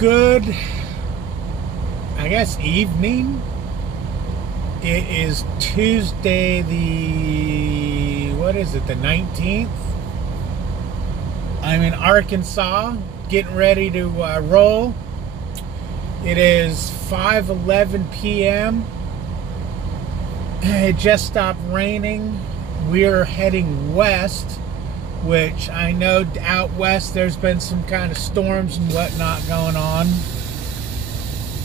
Good, I guess, evening. It is Tuesday what is it, the 19th? I'm in Arkansas, getting ready to roll. It is 5:11 p.m. It just stopped raining. We're heading west, which I know out west there's been some kind of storms and whatnot going on.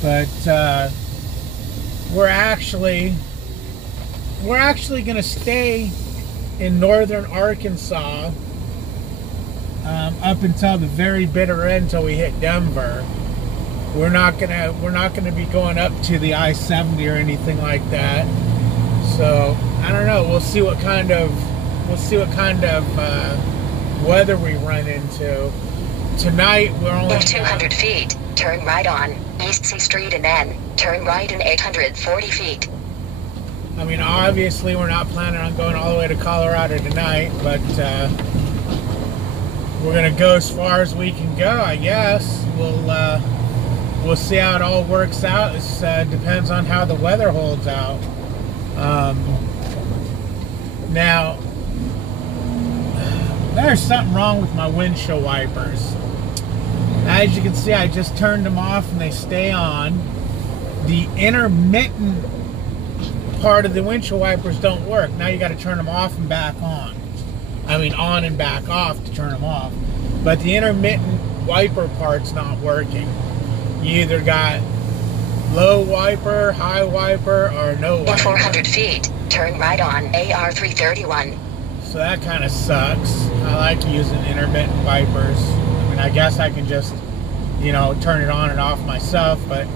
But we're actually going to stay in northern Arkansas up until the very bitter end, until we hit Denver. We're not gonna be going up to the I-70 or anything like that. So I don't know. We'll see what kind of weather we run into. Tonight we're only in 200 feet. Turn right on East C Street and then turn right in 840 feet. I mean, obviously we're not planning on going all the way to Colorado tonight, but we're gonna go as far as we can go, I guess. We'll see how it all works out. It depends on how the weather holds out. Now, there's something wrong with my windshield wipers. As you can see, I just turned them off and they stay on. The intermittent part of the windshield wipers don't work. Now you got to turn them off and back on. I mean, on and back off to turn them off. But the intermittent wiper part's not working. You either got low wiper, high wiper, or no wiper. In 400 feet, turn right on AR 331. So that kind of sucks. I like using intermittent wipers. I mean, I guess I can just, turn it on and off myself, but,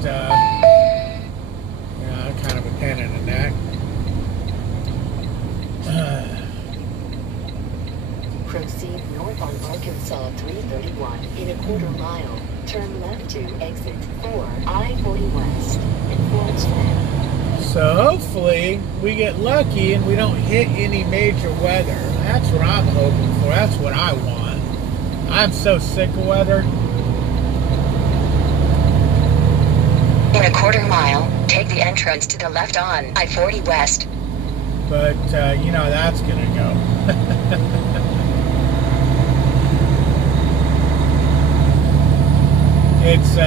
kind of a pain in the neck. Proceed north on Arkansas 331 in a quarter mile. Turn left to exit 4 I-40 West and Fordsville. So hopefully we get lucky and we don't hit any major weather. That's what I'm hoping for. That's what I want. I'm so sick of weather. In a quarter mile, take the entrance to the left on I-40 West. But, that's going to go. It's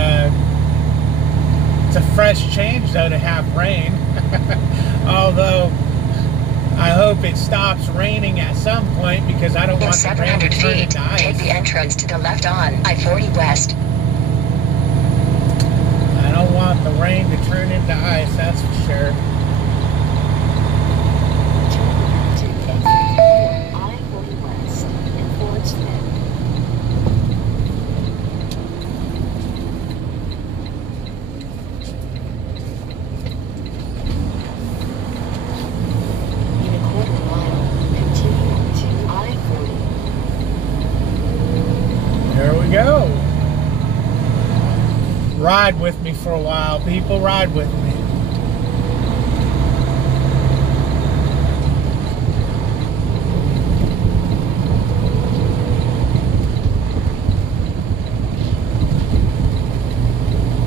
a fresh change, though, to have rain. Although, I hope it stops raining at some point, because I don't want the rain to turn into ice. Take the entrance to the left on I-40 West. I don't want the rain to turn into ice, that's for sure. Turn left to exit 4 I-40 West and Fordsville. Go. Ride with me for a while, people. Ride with me.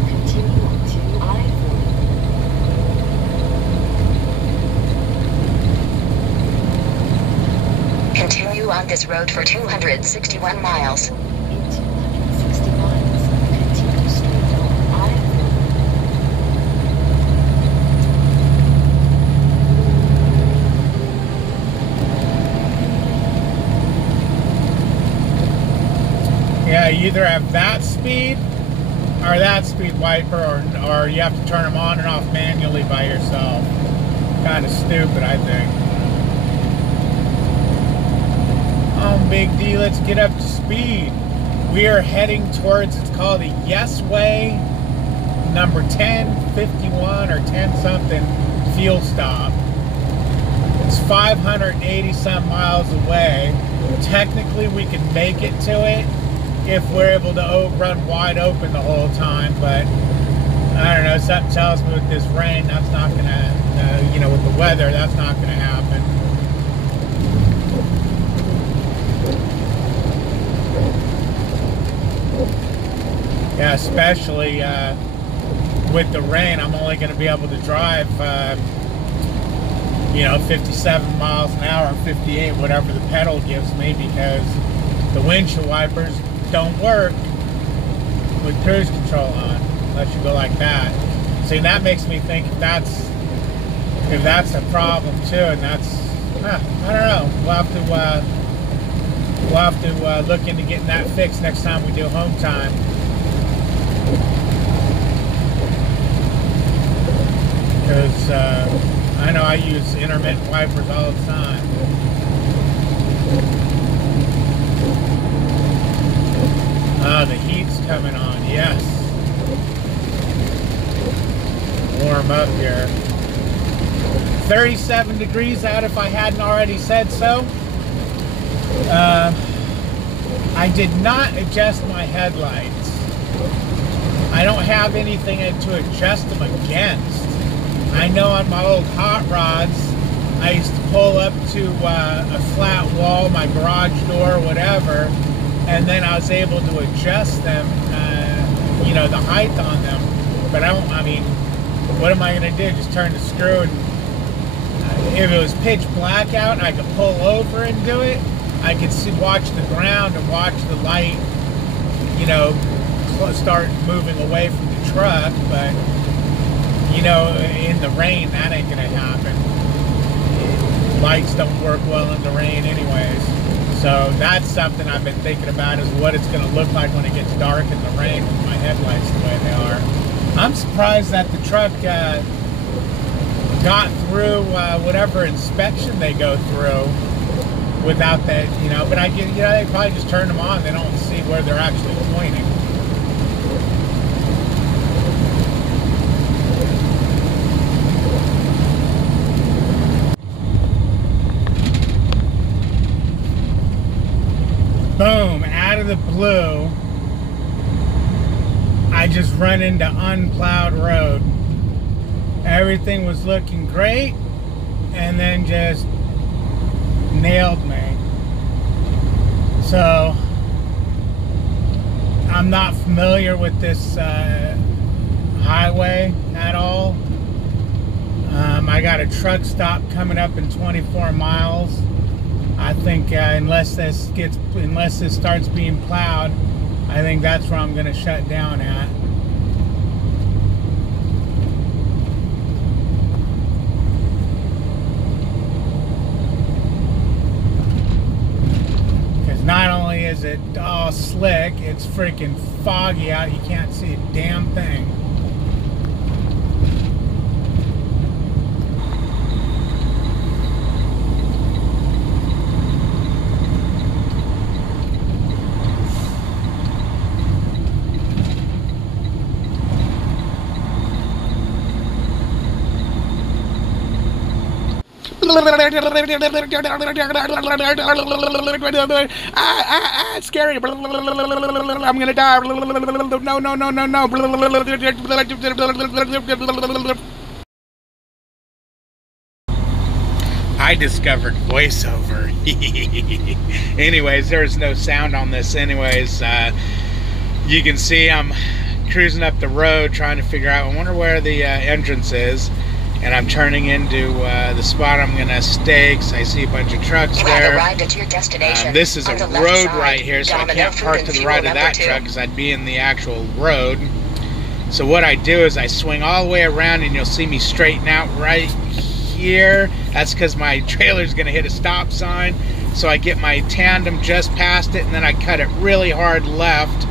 Continue on to I-40. Continue on this road for 261 miles. Yeah, you either have that speed or that speed wiper, or you have to turn them on and off manually by yourself. Kind of stupid, I think. Oh, Big D, let's get up to speed. We are heading towards, it's called the Yes Way, number 1051 or 10 something fuel stop. It's 580 some miles away. Technically, we can make it to it if we're able to run wide open the whole time, but I don't know, something tells me with this rain, that's not gonna, with the weather, that's not gonna happen. Yeah, especially with the rain. I'm only going to be able to drive, 57 miles an hour, 58, whatever the pedal gives me, because the windshield wipers don't work with cruise control on, unless you go like that. See, that makes me think if that's a problem too, and that's, I don't know. We'll have to look into getting that fixed next time we do home time. Because I know I use intermittent wipers all the time. Oh, the heat's coming on, yes. Warm up here. 37 degrees out if I hadn't already said so. I did not adjust my headlights. I don't have anything to adjust them against. I know on my old hot rods, I used to pull up to a flat wall, my garage door, whatever, and then I was able to adjust them, the height on them. But what am I going to do? Just turn the screw, and if it was pitch black out, I could pull over and do it. I could watch the ground and watch the light, start moving away from the truck, but in the rain, that ain't gonna happen. Lights don't work well in the rain anyways. So that's something I've been thinking about, is what it's gonna look like when it gets dark in the rain with my headlights the way they are. I'm surprised that the truck got through whatever inspection they go through without that, but I get, they probably just turn them on. They don't see where they're actually pointing. Boom, out of the blue, I just run into unplowed road. Everything was looking great, and then just nailed me. So I'm not familiar with this highway at all. I got a truck stop coming up in 24 miles. I think unless this starts being plowed, I think that's where I'm going to shut down at. Because not only is it all slick, it's freaking foggy out. You can't see a damn thing. It's scary. I'm gonna die. No. I discovered voiceover. Anyways, there's no sound on this. Anyways, you can see I'm cruising up the road trying to figure out, I wonder where the entrance is. And I'm turning into the spot I'm going to stay, because I see a bunch of trucks there. You have arrived at your destination. This is a road right here, so I can't park to the right of that truck because I'd be in the actual road. So what I do is I swing all the way around, and you'll see me straighten out right here. That's because my trailer's going to hit a stop sign. So I get my tandem just past it, and then I cut it really hard left,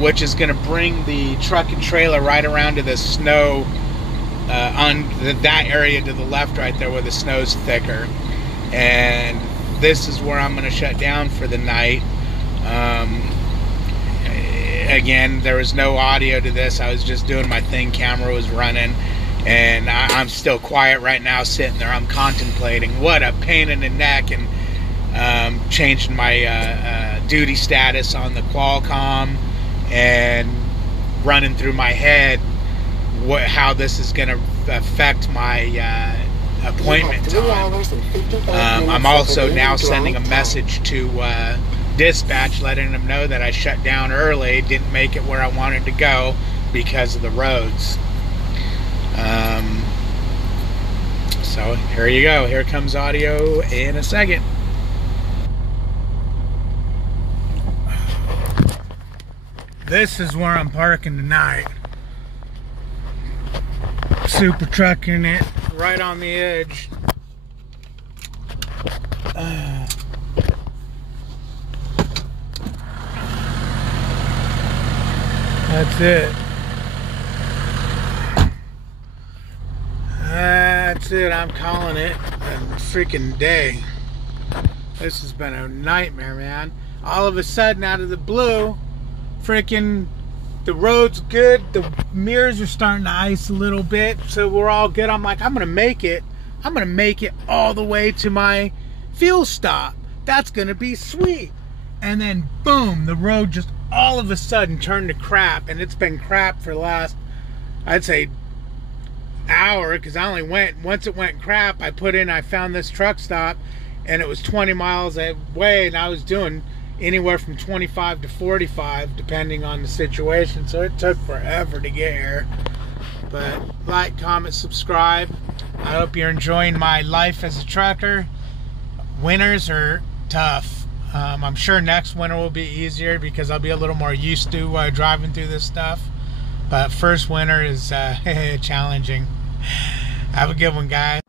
which is going to bring the truck and trailer right around to the snow, on that area to the left right there where the snow's thicker. And this is where I'm going to shut down for the night. Again, there was no audio to this. I was just doing my thing. Camera was running, and I'm still quiet right now, sitting there. I'm contemplating what a pain in the neck, and changing my duty status on the Qualcomm, and running through my head how this is going to affect my appointment time. I'm also now sending a message to dispatch letting them know that I shut down early, didn't make it where I wanted to go because of the roads. So here you go. Here comes audio in a second. This is where I'm parking tonight. Super trucking it right on the edge. That's it. That's it. I'm calling it a freaking day. This has been a nightmare, man. All of a sudden, out of the blue, freaking the road's good. The mirrors are starting to ice a little bit, so we're all good. I'm like, I'm gonna make it. I'm gonna make it all the way to my fuel stop. That's gonna be sweet. And then boom, the road just all of a sudden turned to crap, and it's been crap for the last, I'd say, hour, because I only went, once it went crap, I found this truck stop, and it was 20 miles away, and I was doing anywhere from 25 to 45, depending on the situation, so it took forever to get here. But like, comment, subscribe. I hope you're enjoying my life as a trucker. Winters are tough. I'm sure next winter will be easier because I'll be a little more used to driving through this stuff. But first winter is challenging. Have a good one, guys.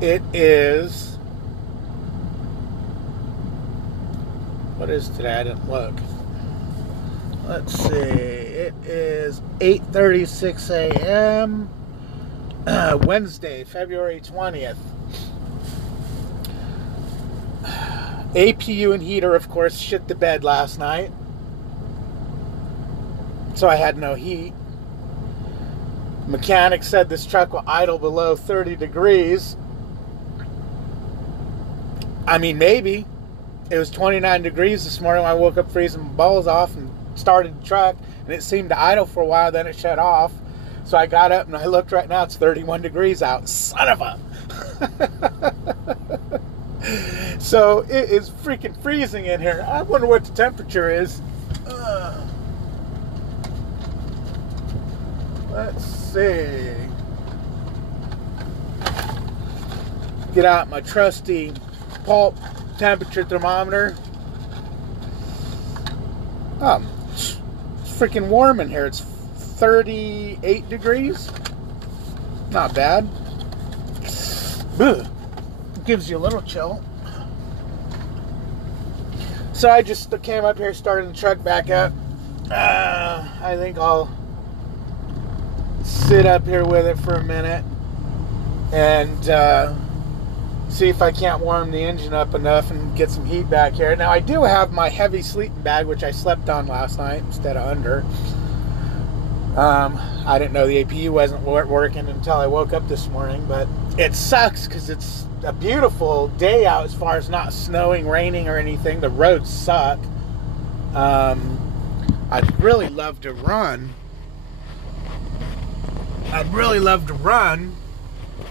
It is... What is today? I didn't look. Let's see. It is 8:36 a.m. Wednesday, February 20th. APU and heater, of course, shit the bed last night. So I had no heat. Mechanic said this truck will idle below 30 degrees. I mean, maybe. It was 29 degrees this morning when I woke up freezing my balls off and started the truck, and it seemed to idle for a while, then it shut off. So I got up and I looked right now, it's 31 degrees out. Son of a... So it is freaking freezing in here. I wonder what the temperature is. Let's see. Get out my trusty pulp temperature thermometer. Oh, it's freaking warm in here. It's 38 degrees. Not bad. Ugh. Gives you a little chill. So I just came up here, started the truck back up. I think I'll sit up here with it for a minute and see if I can't warm the engine up enough and get some heat back here. Now I do have my heavy sleeping bag, which I slept on last night instead of under. I didn't know the APU wasn't working until I woke up this morning, but it sucks because it's a beautiful day out as far as not snowing, raining, or anything. The roads suck. I'd really love to run.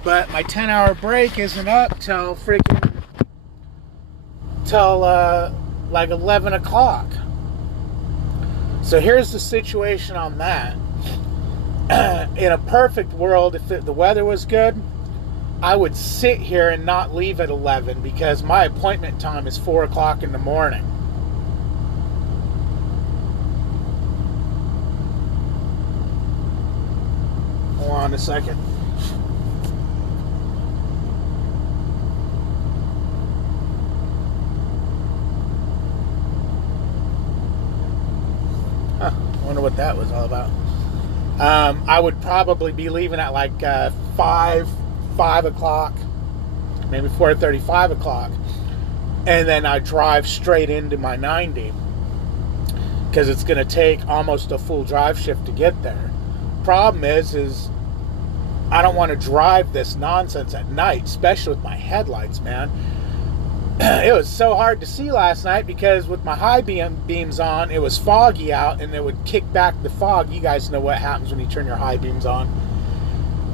But my 10-hour break isn't up till like 11 o'clock. So here's the situation on that. In a perfect world, if the weather was good, I would sit here and not leave at 11 because my appointment time is 4 o'clock in the morning. Hold on a second. Huh, I wonder what that was all about. I would probably be leaving at like 5 o'clock, maybe 4:30, 5 o'clock, and then I drive straight into my 90 because it's going to take almost a full drive shift to get there. Problem is I don't want to drive this nonsense at night, especially with my headlights, man. it was so hard to see last night because with my high beams on, it was foggy out and it would kick back the fog. You guys know what happens when you turn your high beams on.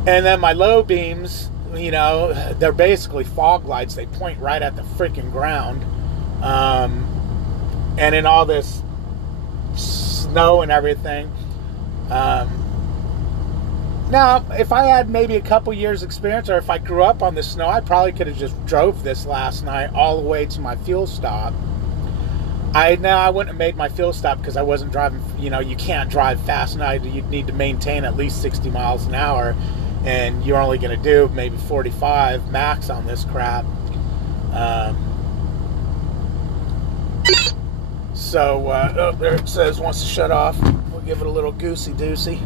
And then my low beams, you know, they're basically fog lights. They point right at the freaking ground. And in all this snow and everything. Now, if I had maybe a couple years experience, or if I grew up on the snow, I probably could have just drove this last night all the way to my fuel stop. I wouldn't have made my fuel stop because I wasn't driving. You know, you can't drive fast now. You need to maintain at least 60 miles an hour, and you're only going to do maybe 45 max on this crap. Oh, there it says wants to shut off. We'll give it a little goosey-doosey.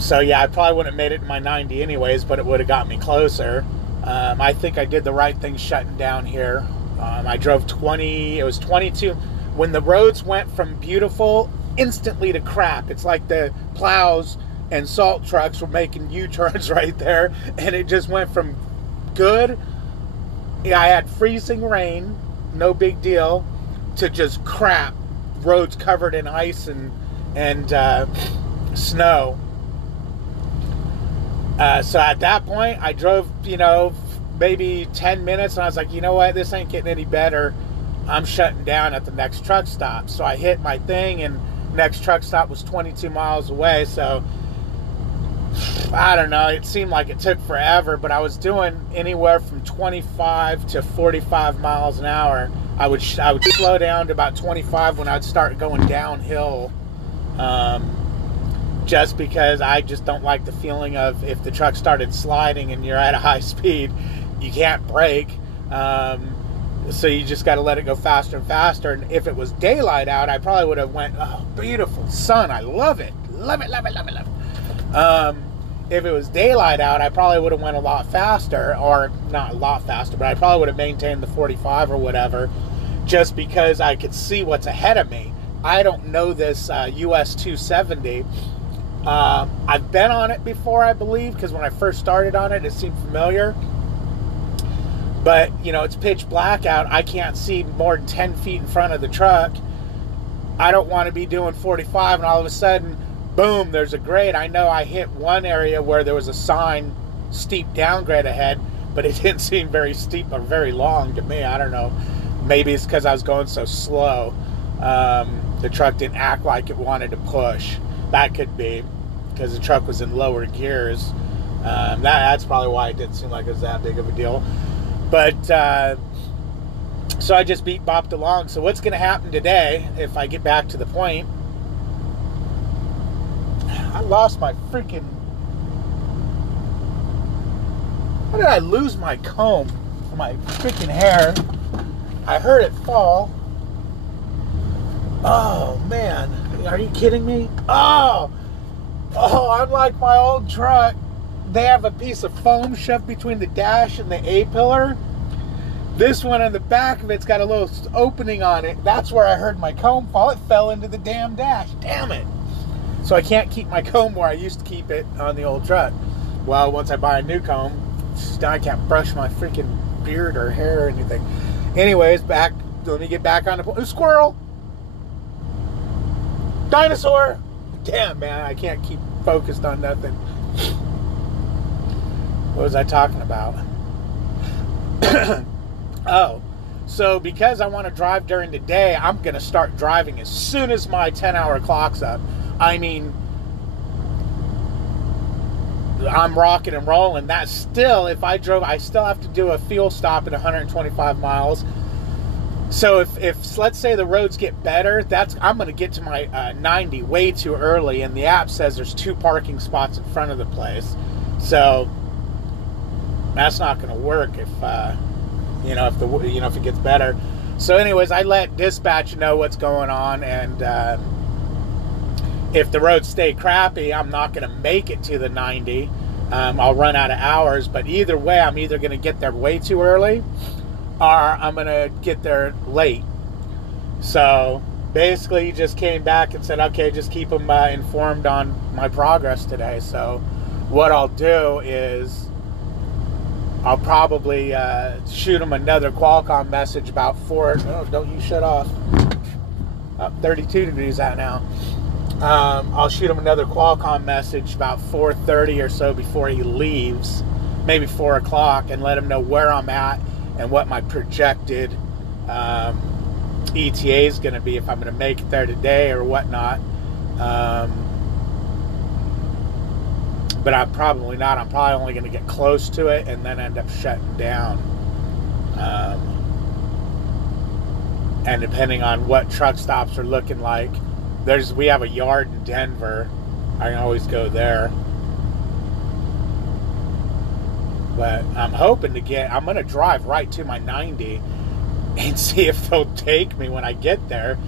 So yeah, I probably wouldn't have made it in my 90 anyways, but it would have got me closer. I think I did the right thing shutting down here. I drove 20, it was 22. When the roads went from beautiful instantly to crap, it's like the plows and salt trucks were making U-turns right there, and it just went from good, yeah, I had freezing rain, no big deal, to just crap, roads covered in ice and snow. So at that point, I drove, you know, maybe 10 minutes, and I was like, you know what, this ain't getting any better. I'm shutting down at the next truck stop. So I hit my thing, and next truck stop was 22 miles away. So I don't know, it seemed like it took forever, but I was doing anywhere from 25 to 45 miles an hour. I would slow down to about 25 when I'd start going downhill. Just because I just don't like the feeling of if the truck started sliding and you're at a high speed, you can't brake. So you just got to let it go faster and faster. And if it was daylight out, I probably would have went, oh, beautiful sun. I love it. Love it, love it, love it, love it. If it was daylight out, I probably would have went a lot faster, or not a lot faster, but I probably would have maintained the 45 or whatever, just because I could see what's ahead of me. I don't know this US 270. I've been on it before, I believe, because when I first started on it, it seemed familiar. But, you know, it's pitch black out. I can't see more than 10 feet in front of the truck. I don't want to be doing 45, and all of a sudden, boom, there's a grade. I know I hit one area where there was a sign, steep downgrade ahead, but it didn't seem very steep or very long to me. I don't know. Maybe it's because I was going so slow. The truck didn't act like it wanted to push. That could be because the truck was in lower gears. That's probably why it didn't seem like it was that big of a deal. But so I just bopped along. So what's going to happen today if I get back to the point? I lost my freaking... How did I lose my comb for my freaking hair? I heard it fall. Oh, man. Are you kidding me? Oh, I'm like my old truck. They have a piece of foam shoved between the dash and the A-pillar. This one on the back of it's got a little opening on it. That's where I heard my comb fall. It fell into the damn dash. Damn it. So I can't keep my comb where I used to keep it on the old truck. Well, once I buy a new comb, I can't brush my freaking beard or hair or anything. Anyways, back. Let me get back on the point. Squirrel. Dinosaur. Damn, man, I can't keep focused on nothing. What was I talking about? Oh, so because I want to drive during the day, I'm going to start driving as soon as my 10-hour clock's up. I mean, I'm rocking and rolling. That's still, if I drove, I still have to do a fuel stop at 125 miles. So if let's say the roads get better, I'm going to get to my 90 way too early, and the app says there's 2 parking spots in front of the place. So that's not going to work if if it gets better. So anyways, I let dispatch know what's going on, and if the roads stay crappy, I'm not going to make it to the 90. I'll run out of hours, but either way, I'm either going to get there way too early, or I'm going to get there late. So basically, he just came back and said, okay, just keep them informed on my progress today. So what I'll do is I'll probably shoot them another Qualcomm message about 4. Oh, don't you shut off. 32 degrees out now. I'll shoot him another Qualcomm message about 4:30 or so before he leaves, maybe 4 o'clock, and let him know where I'm at and what my projected ETA is going to be, if I'm going to make it there today or whatnot. But I'm probably not. I'm probably only going to get close to it and then end up shutting down. And depending on what truck stops are looking like, we have a yard in Denver. I can always go there. But I'm hoping I'm going to drive right to my 90 and see if they'll take me when I get there.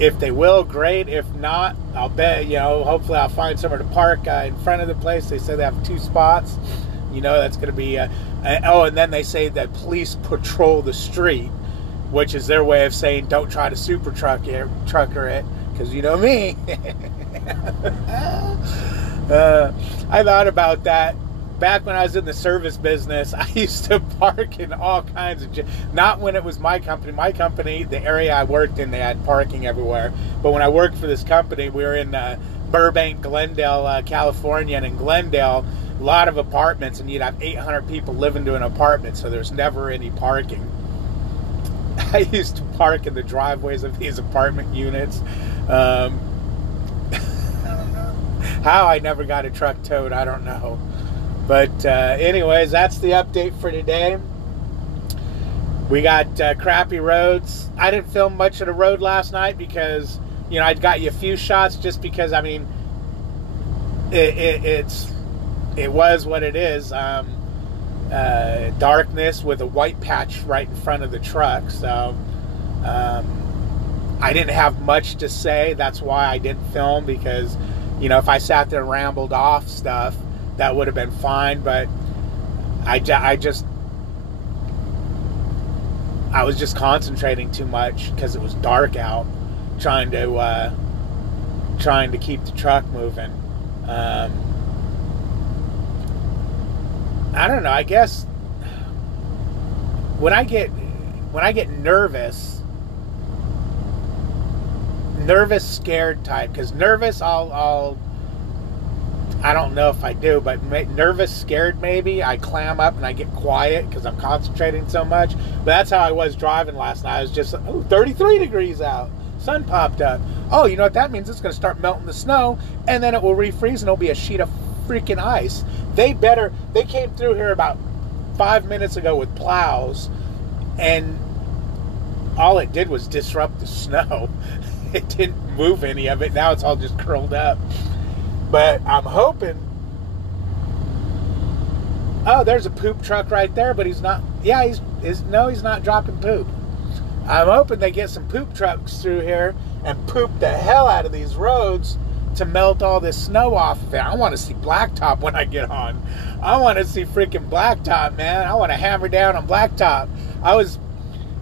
If they will, great. If not, I'll bet, hopefully I'll find somewhere to park in front of the place. They say they have 2 spots. That's going to be... and then they say that police patrol the street, which is their way of saying don't try to super trucker it, because you know me. I thought about that. Back when I was in the service business, I used to park in all kinds of... Not when it was my company. My company, the area I worked in, they had parking everywhere. But when I worked for this company, we were in Burbank, Glendale, California. And in Glendale, a lot of apartments, and you'd have 800 people living to an apartment, so there's never any parking. I used to park in the driveways of these apartment units. How I never got a truck towed, I don't know. But anyways, that's the update for today. We got crappy roads. I didn't film much of the road last night because, I got you a few shots just because, it was what it is. Darkness with a white patch right in front of the truck. So I didn't have much to say. That's why I didn't film, because, if I sat there and rambled off stuff, that would have been fine. But I was just concentrating too much because it was dark out, trying to keep the truck moving. I don't know. I guess when I get nervous, scared type, because nervous I don't know if I do, but nervous, scared maybe, I clam up and I get quiet because I'm concentrating so much. But that's how I was driving last night. I was just, 33 degrees out. Sun popped up. Oh, you know what that means? It's going to start melting the snow, and then it will refreeze and it'll be a sheet of freaking ice. They came through here about 5 minutes ago with plows, and all it did was disrupt the snow. It didn't move any of it. Now it's all just curled up. But I'm hoping... Oh, there's a poop truck right there, but he's not... Yeah, he's not dropping poop. I'm hoping they get some poop trucks through here and poop the hell out of these roads to melt all this snow off of it. I want to see blacktop when I get on. I want to see freaking blacktop, man. I want to hammer down on blacktop.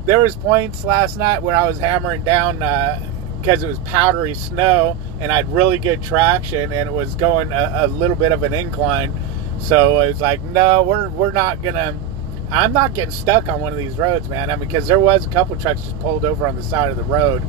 There was points last night where I was hammering down because it was powdery snow and I had really good traction and it was going a little bit of an incline. So it was like, no, we're not gonna... I'm not getting stuck on one of these roads, man. Because there was a couple trucks just pulled over on the side of the road.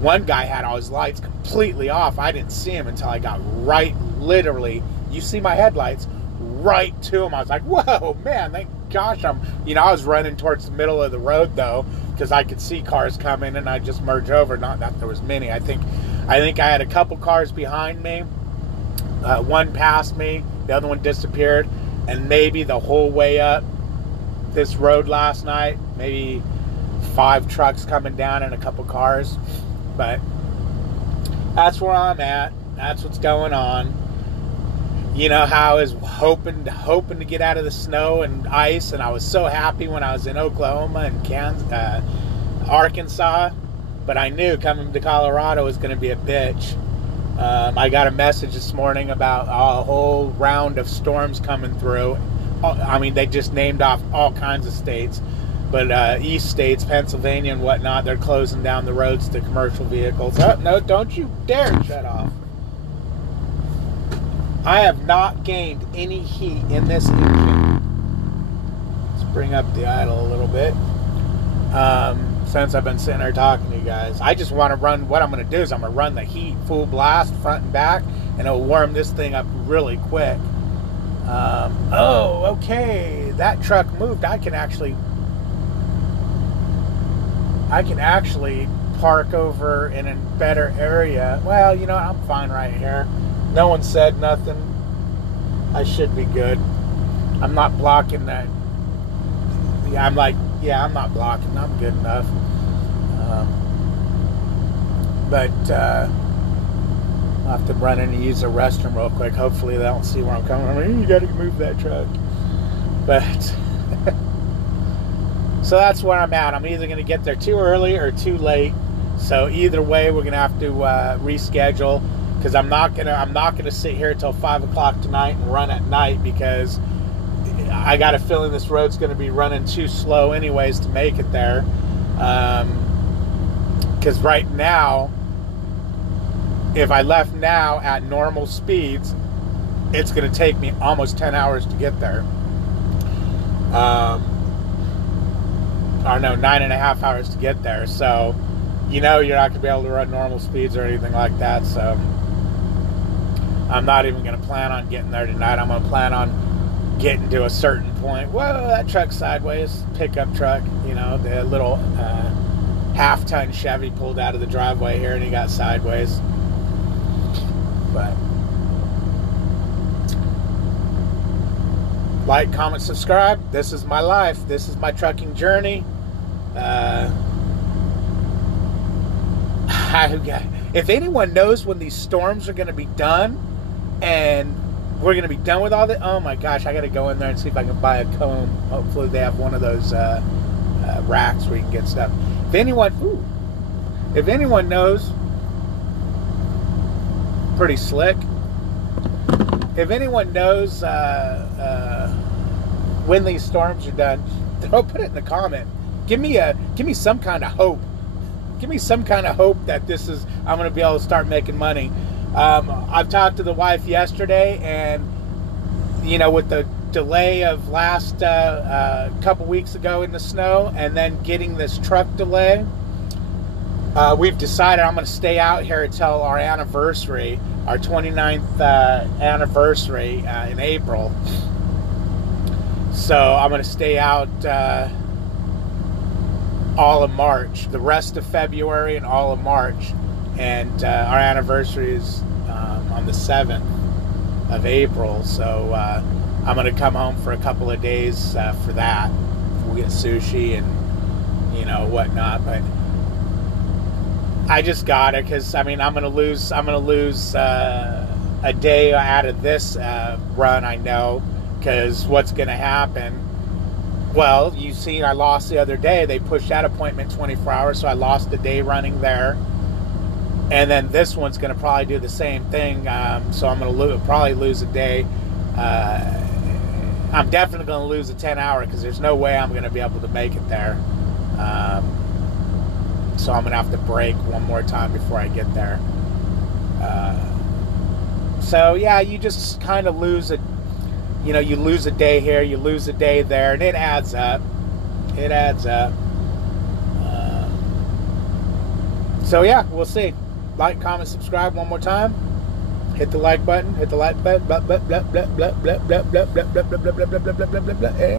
One guy had all his lights completely off. I didn't see him until I got right, literally, you see my headlights, right to him. I was like, whoa, man, thank gosh. I was running towards the middle of the road, though, because I could see cars coming, and I just merged over. Not that there was many. I think I had a couple cars behind me. One passed me. The other one disappeared. And maybe the whole way up this road last night, maybe 5 trucks coming down and a couple cars. But that's where I'm at. That's what's going on. You know how I was hoping to get out of the snow and ice, and I was so happy when I was in Oklahoma and Arkansas, but I knew coming to Colorado was going to be a bitch. I got a message this morning about a whole round of storms coming through. They just named off all kinds of states, but east states, Pennsylvania and whatnot, they're closing down the roads to commercial vehicles. Oh, no, don't you dare shut off. I have not gained any heat in this engine bring up the idle a little bit. Since I've been sitting there talking to you guys, I just want to run. What I'm going to do is I'm going to run the heat full blast front and back, and it'll warm this thing up really quick. Oh, okay, that truck moved. I can actually park over in a better area. Well, you know, I'm fine right here. No one said nothing. I should be good. I'm not blocking that. Yeah, I'm not blocking. I'm good enough. But I'll have to run in and use the restroom real quick. Hopefully they don't see where I'm coming from. You got to move that truck. But so that's where I'm at. I'm either going to get there too early or too late. So either way, we're going to have to reschedule, because I'm not gonna sit here until 5 o'clock tonight and run at night, because I got a feeling this road's going to be running too slow anyways to make it there. Because right now, if I left now at normal speeds, it's going to take me almost 10 hours to get there. Or no, 9.5 hours to get there. So, you know, you're not going to be able to run normal speeds or anything like that. So, I'm not even going to plan on getting there tonight. I'm going to plan on getting to a certain point. Whoa, that truck's sideways. Pickup truck, you know, the little half-ton Chevy pulled out of the driveway here, and he got sideways. But like, comment, subscribe. This is my life. This is my trucking journey. If anyone knows when these storms are going to be done and we're going to be done with all that, oh my gosh, I got to go in there and see if I can buy a comb. Hopefully they have one of those racks where you can get stuff. If anyone knows, pretty slick. If anyone knows when these storms are done, put it in the comment. Give me some kind of hope. Give me some kind of hope that I'm going to be able to start making money. I've talked to the wife yesterday, and you know, with the delay of last couple weeks ago in the snow, and then getting this truck delay, we've decided I'm going to stay out here until our anniversary, our 29th anniversary in April. So I'm going to stay out all of March, the rest of February and all of March. And our anniversary is on the 7th of April. So I'm going to come home for a couple of days for that. We'll get sushi and, you know, whatnot. But I just got it because, I mean, I'm going to lose a day out of this run, I know, because what's going to happen? Well, you see, I lost the other day. They pushed that appointment 24 hours, so I lost a day running there. And then this one's going to probably do the same thing, so I'm going to probably lose a day. I'm definitely going to lose a 10-hour because there's no way I'm going to be able to make it there. So I'm going to have to break one more time before I get there. So, yeah, you just kind of lose a... You know, you lose a day here, you lose a day there, and it adds up. It adds up. So, yeah, we'll see. Like, comment, subscribe one more time. Hit the like button. Hit the like button. Blah, blah, blah, blah, blah, blah, blah, blah, blah, blah, blah, blah, blah, blah, blah, blah, blah, blah.